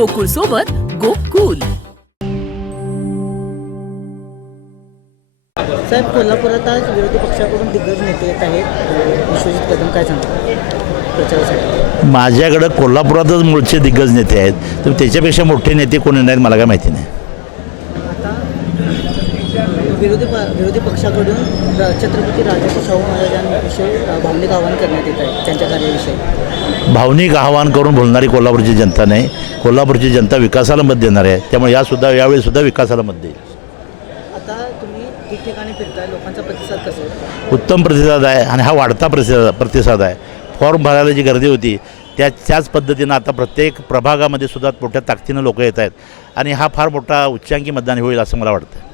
गोकुळ सोबत गोकुल. साहेब कोल्हापुरात आज विरोधी पक्षाकडून दिग्गज नेते येत आहेत. विश्वजित कदम काय सांगतात प्रचारासाठी? माझ्याकडं कोल्हापुरातच मूळचे दिग्गज नेते आहेत. तर त्याच्यापेक्षा मोठे नेते कोणी नाहीत मला काय माहिती नाही. आता विरोधी प विरोधी पक्षाकडून छत्रपती राजर्षी शाहू महाराजांविषयी भावनिक आवाहन करण्यात येत आहे त्यांच्या कार्याविषयी. भावनिक आवाहन करून बोलणारी कोल्हापूरची जनता नाही. कोल्हापूरची जनता विकासाला मत देणार आहे. त्यामुळे यासुद्धा यावेळीसुद्धा विकासाला मत देईल. उत्तम प्रतिसाद आहे आणि हा वाढता प्रतिसाद प्रतिसाद आहे. फॉर्म भरायला जी गर्दी होती त्या त्याच पद्धतीनं आता प्रत्येक प्रभागामध्ये सुद्धा मोठ्या ताकदीनं लोक येत आहेत. आणि हा फार मोठा उच्चांकी मतदान होईल असं मला वाटतं.